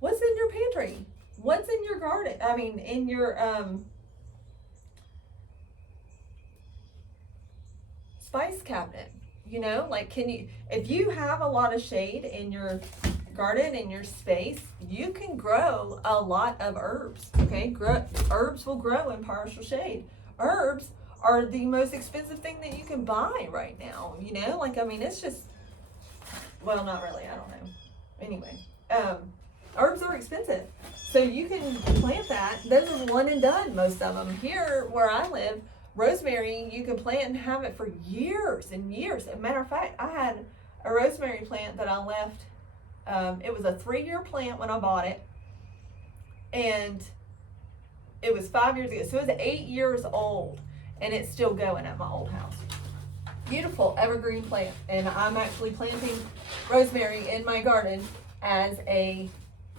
what's in your pantry? What's in your garden? I mean, in your spice cabinet. Like, if you have a lot of shade in your garden, in your space, you can grow a lot of herbs. Okay, herbs will grow in partial shade. Herbs are the most expensive thing that you can buy right now. Like, I mean, it's just, well, not really. I don't know. Anyway, herbs are expensive, so you can plant that. Those are one and done, most of them. Here where I live, rosemary, you can plant and have it for years and years. As a matter of fact, I had a rosemary plant that I left. It was a 3-year plant when I bought it, and it was 5 years ago. So it was 8 years old, and it's still going at my old house. Beautiful evergreen plant, and I'm actually planting rosemary in my garden as a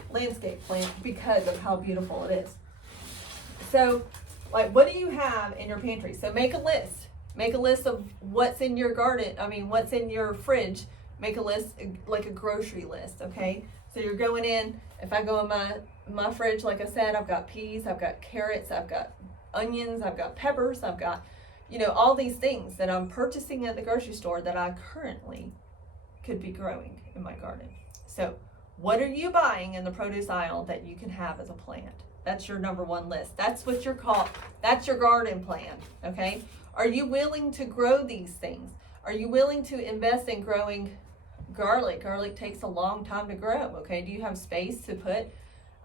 landscape plant because of how beautiful it is. So, like, what do you have in your pantry? So make a list. Make a list of what's in your garden. I mean, what's in your fridge. Make a list, like a grocery list, okay? So you're going in. If I go in my fridge, like I said, I've got peas, I've got carrots, I've got onions, I've got peppers, I've got, all these things that I'm purchasing at the grocery store that I currently could be growing in my garden. So what are you buying in the produce aisle that you can have as a plant? That's your number one list. That's what you're called. That's your garden plan, okay? Are you willing to grow these things? Are you willing to invest in growing garlic? Garlic takes a long time to grow, okay? Do you have space to put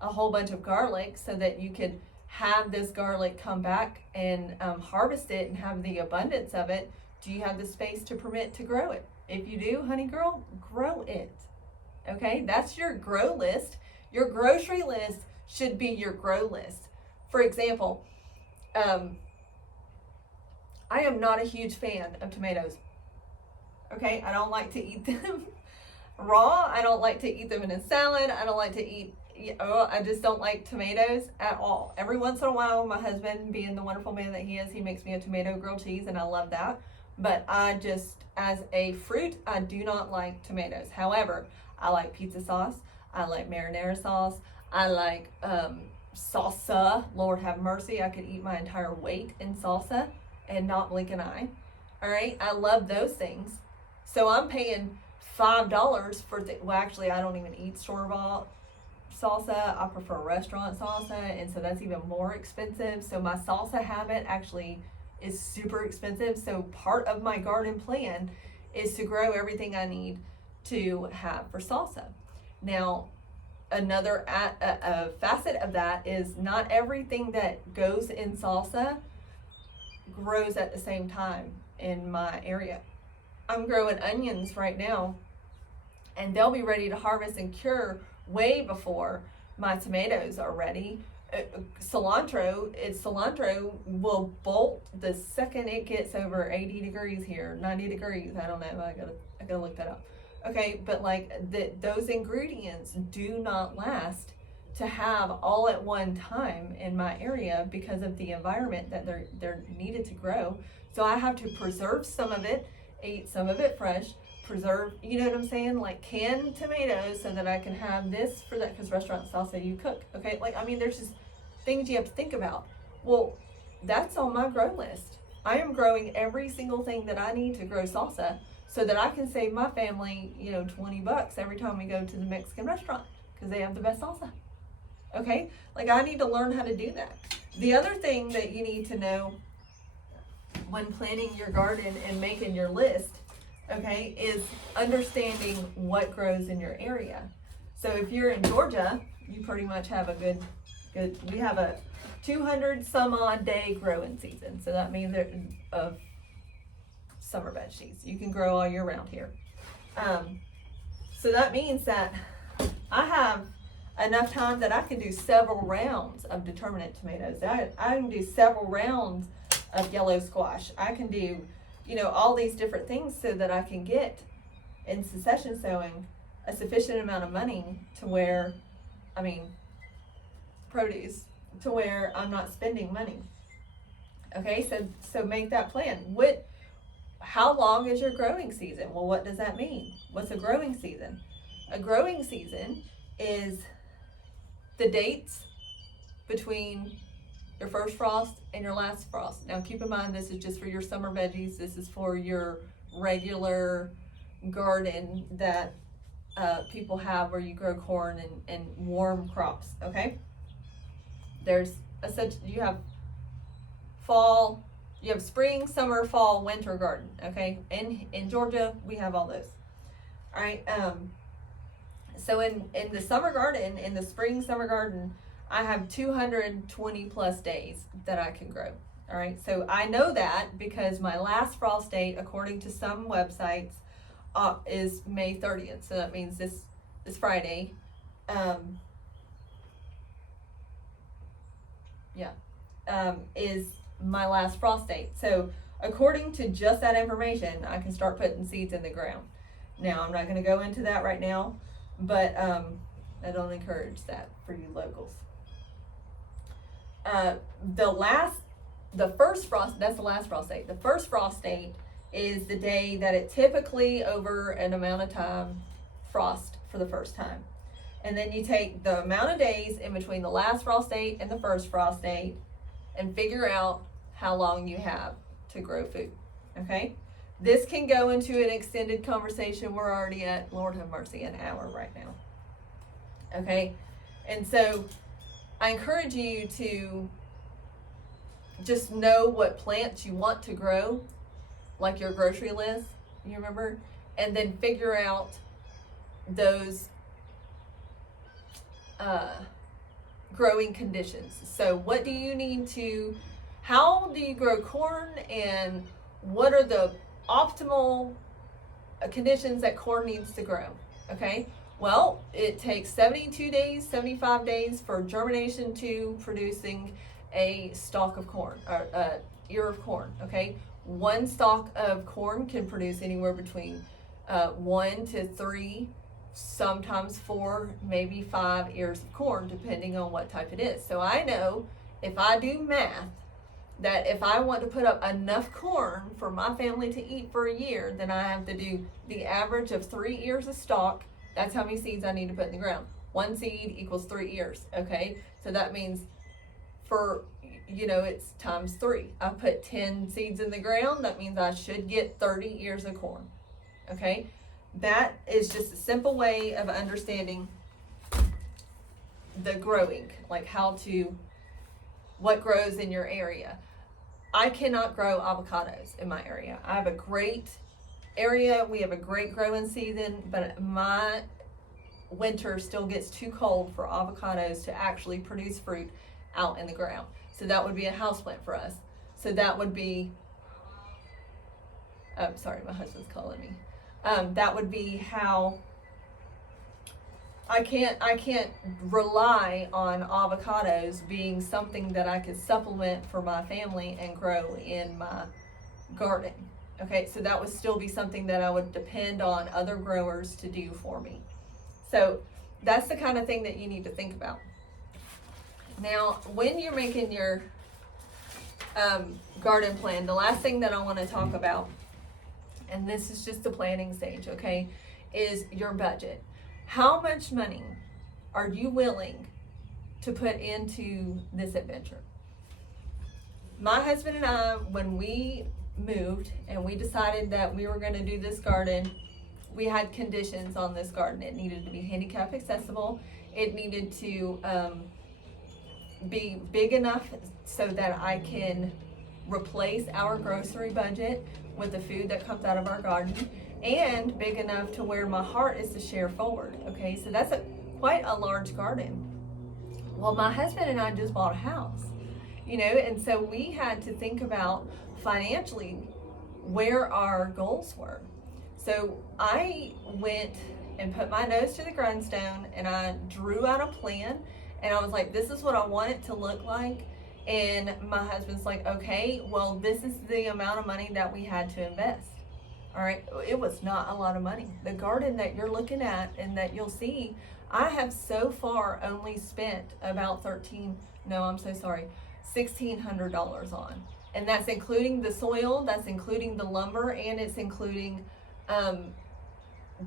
a whole bunch of garlic so that you could have this garlic come back and harvest it and have the abundance of it? Do you have the space to permit to grow it? If you do, honey girl, grow it, okay? That's your grow list. Your grocery list should be your grow list. For example, I am not a huge fan of tomatoes. Okay, I don't like to eat them raw. I don't like to eat them in a salad. I don't like to eat, I just don't like tomatoes at all. Every once in a while, my husband, being the wonderful man that he is, he makes me a tomato grilled cheese, and I love that. But I just, as a fruit, I do not like tomatoes. However, I like pizza sauce. I like marinara sauce. I like salsa. Lord have mercy, I could eat my entire weight in salsa and not blink an eye. All right, I love those things. So I'm paying $5 for well, actually, I don't even eat store-bought salsa. I prefer restaurant salsa, and so that's even more expensive. So my salsa habit actually is super expensive. So part of my garden plan is to grow everything I need to have for salsa. Now, another a facet of that is not everything that goes in salsa grows at the same time in my area. I'm growing onions right now, and they'll be ready to harvest and cure way before my tomatoes are ready. Cilantro will bolt the second it gets over 80 degrees here, 90 degrees. I don't know. I gotta look that up. Okay, but like those ingredients do not last to have all at one time in my area because of the environment that they're needed to grow. So I have to preserve some of it, eat some of it fresh, preserve, you know what I'm saying? Like canned tomatoes so that I can have this for that, because restaurant salsa you cook, okay? Like, I mean, there's just things you have to think about. Well, that's on my grow list. I am growing every single thing that I need to grow salsa so that I can save my family, $20 every time we go to the Mexican restaurant because they have the best salsa. Okay? Like, I need to learn how to do that. The other thing that you need to know when planning your garden and making your list, okay, is understanding what grows in your area. So if you're in Georgia, you pretty much have we have a 200 some odd day growing season. So that means of summer veggies. You can grow all year round here. So that means that I have enough time that I can do several rounds of determinate tomatoes. I can do several rounds of yellow squash. I can do, all these different things so that I can get in succession sowing a sufficient amount of money to where, produce, to where I'm not spending money. Okay, so make that plan. How long is your growing season? Well, what does that mean? What's a growing season? A growing season is the dates between your first frost and your last frost. Now keep in mind, this is just for your summer veggies. This is for your regular garden that people have where you grow corn and warm crops, okay? You have fall, you have spring, summer, fall, winter garden, okay? In Georgia, we have all those. All right, so in the summer garden, in the spring summer garden, I have 220 plus days that I can grow. All right, so I know that because my last frost date, according to some websites, is May 30th. So that means this Friday. Is my last frost date. So according to just that information, I can start putting seeds in the ground. Now, I'm not going to go into that right now, but I don't encourage that for you locals. The first frost, that's the last frost date. The first frost date is the day that it typically, over an amount of time, frost for the first time. And then you take the amount of days in between the last frost date and the first frost date and figure out how long you have to grow food, okay? This can go into an extended conversation. We're already at, Lord have mercy, an hour right now, okay? And so I encourage you to just know what plants you want to grow, like your grocery list, you remember? And then figure out those growing conditions. So what do you need to, how do you grow corn, and what are the optimal conditions that corn needs to grow, okay? Well, it takes 72 days, 75 days for germination to producing a stalk of corn, or ear of corn, okay? One stalk of corn can produce anywhere between 1 to 3, sometimes 4, maybe 5 ears of corn, depending on what type it is. So I know if I do math, that if I want to put up enough corn for my family to eat for a year, then I have to do the average of 3 ears of stalk. That's how many seeds I need to put in the ground. 1 seed equals 3 ears, okay? So that means it's times 3. I put 10 seeds in the ground. That means I should get 30 ears of corn, okay? That is just a simple way of understanding the growing, like what grows in your area. I cannot grow avocados in my area. I have a great area. We have a great growing season, but my winter still gets too cold for avocados to actually produce fruit out in the ground. So that would be a houseplant for us. So that would be, sorry, my husband's calling me. That would be how I can't rely on avocados being something that I could supplement for my family and grow in my garden. Okay, so that would still be something that I would depend on other growers to do for me. So that's the kind of thing that you need to think about. Now, when you're making your garden plan, the last thing that I want to talk about, and this is just the planning stage, okay, is your budget. How much money are you willing to put into this adventure? My husband and I, when we moved and we decided that we were going to do this garden, we had conditions on this garden. It needed to be handicap accessible. It needed to be big enough so that I can replace our grocery budget with the food that comes out of our garden, and big enough to where my heart is to share forward. Okay, so that's quite a large garden. Well, my husband and I just bought a house, and so we had to think about financially where our goals were. So I went and put my nose to the grindstone and I drew out a plan, and I was like, this is what I want it to look like. And my husband's like, okay, well, this is the amount of money that we had to invest. All right, it was not a lot of money. The garden that you're looking at and that you'll see, I have so far only spent about $1,600 on. And that's including the soil, that's including the lumber, and it's including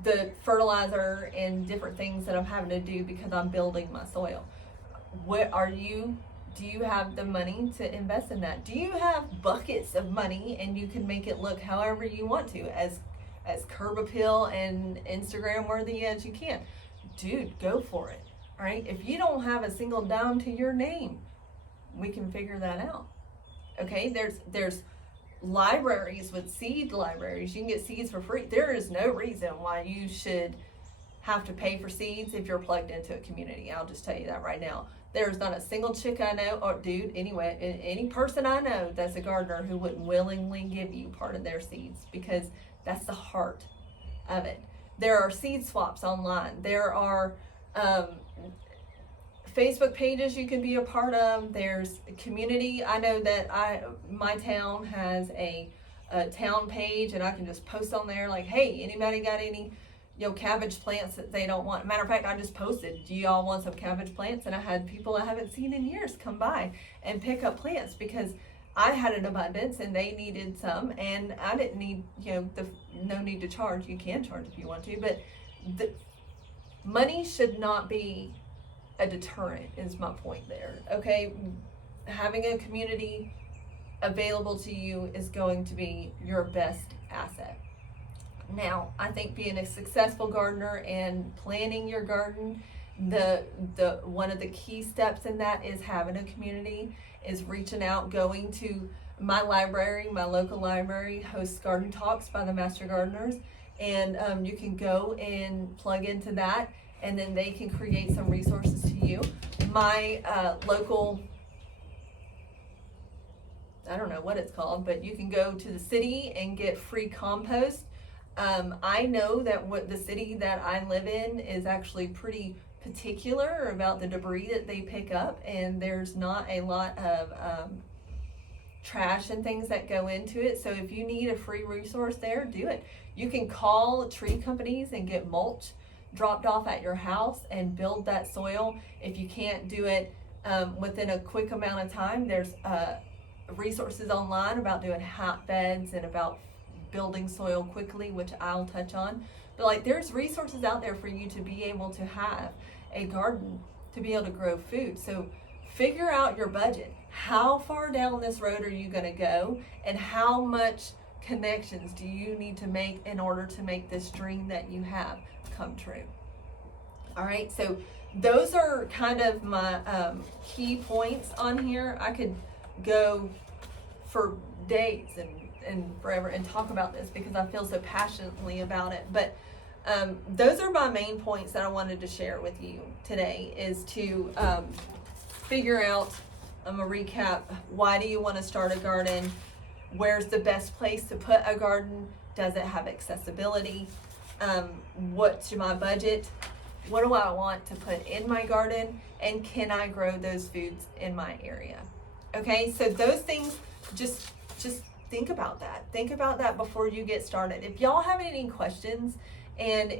the fertilizer and different things that I'm having to do because I'm building my soil. Do you have the money to invest in that? Do you have buckets of money and you can make it look however you want to, as curb appeal and Instagram worthy as you can? Dude, go for it. All right. If you don't have a single dime to your name, we can figure that out. Okay. There's libraries with seed libraries. You can get seeds for free. There is no reason why you should have to pay for seeds if you're plugged into a community. I'll just tell you that right now. There's not a single chick I know, or dude, anyway, any person I know that's a gardener who wouldn't willingly give you part of their seeds, because that's the heart of it. There are seed swaps online. There are Facebook pages you can be a part of. There's a community. I know that my town has a town page, and I can just post on there like, hey, anybody got any cabbage plants that they don't want? Matter of fact, I just posted, do y'all want some cabbage plants? And I had people I haven't seen in years come by and pick up plants because I had an abundance and they needed some, and I didn't need, no need to charge. You can charge if you want to, but the money should not be a deterrent, is my point there. Okay, having a community available to you is going to be your best asset. Now, I think being a successful gardener and planning your garden, the one of the key steps in that is having a community, is reaching out, going to my library. My local library hosts garden talks by the master gardeners, and you can go and plug into that, and then they can create some resources to you. My local, I don't know what it's called, but you can go to the city and get free compost. I know that what the city that I live in is actually pretty particular about the debris that they pick up, and there's not a lot of trash and things that go into it. So if you need a free resource there, do it. You can call tree companies and get mulch dropped off at your house and build that soil. If you can't do it within a quick amount of time, there's resources online about doing hotbeds and about building soil quickly, which I'll touch on. But there's resources out there for you to be able to have a garden, to be able to grow food. So figure out your budget. How far down this road are you going to go, and how much connections do you need to make in order to make this dream that you have come true? All right, so those are kind of my key points on here. I could go for days and forever and talk about this because I feel so passionately about it. But those are my main points that I wanted to share with you today, is to figure out, I'm gonna recap, why do you want to start a garden? Where's the best place to put a garden? Does it have accessibility? What's my budget? What do I want to put in my garden? And can I grow those foods in my area? Okay, so those things, just think about that. Think about that before you get started. If y'all have any questions, and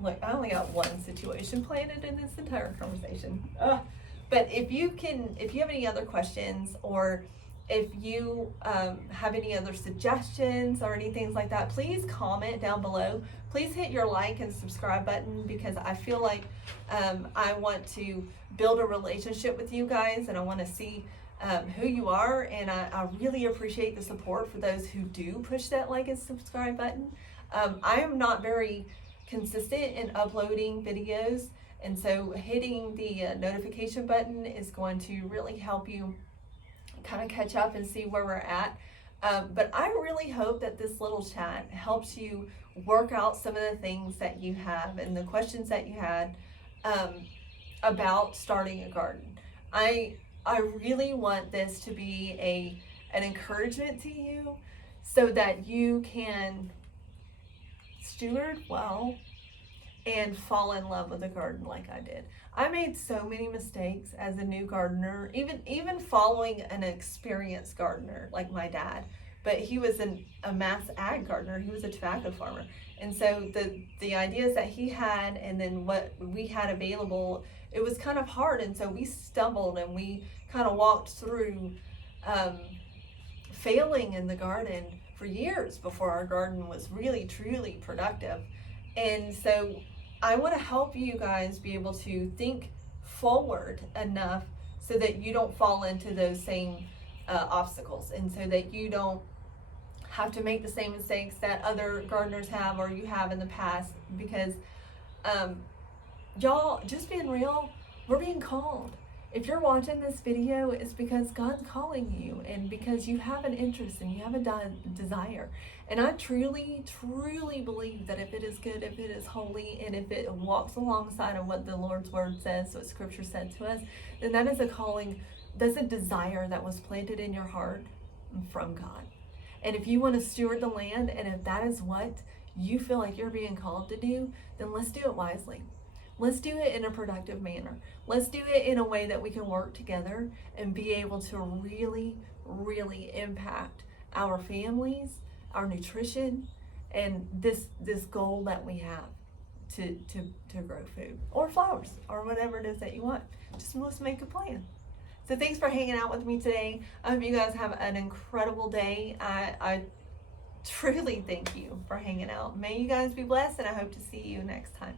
look, I only got one situation planted in this entire conversation. But if you have any other questions, or if you have any other suggestions or anything like that, please comment down below. Please hit your like and subscribe button, because I feel like I want to build a relationship with you guys, and I want to see who you are, and I really appreciate the support for those who do push that like and subscribe button. I am not very consistent in uploading videos, and so hitting the notification button is going to really help you kind of catch up and see where we're at. But I really hope that this little chat helps you work out some of the things that you have and the questions that you had about starting a garden. I really want this to be an encouragement to you so that you can steward well and fall in love with a garden like I did. I made so many mistakes as a new gardener, even following an experienced gardener like my dad. But he was a mass ag gardener. He was a tobacco farmer. And so the ideas that he had and then what we had available, it was kind of hard. And so we stumbled and we kind of walked through failing in the garden for years before our garden was really, truly productive. And so I want to help you guys be able to think forward enough so that you don't fall into those same obstacles, and so that you don't have to make the same mistakes that other gardeners have or you have in the past. Because y'all, just being real, we're being called. If you're watching this video, it's because God's calling you and because you have an interest and you have a desire. And I truly, truly believe that if it is good, if it is holy, and if it walks alongside of what the Lord's word says, what scripture said to us, then that is a calling, that's a desire that was planted in your heart from God. And if you want to steward the land, and if that is what you feel like you're being called to do, then let's do it wisely. Let's do it in a productive manner. Let's do it in a way that we can work together and be able to really, really impact our families, our nutrition, and this goal that we have to grow food or flowers or whatever it is that you want. Just let's make a plan. So thanks for hanging out with me today. I hope you guys have an incredible day. I truly thank you for hanging out. May you guys be blessed, and I hope to see you next time.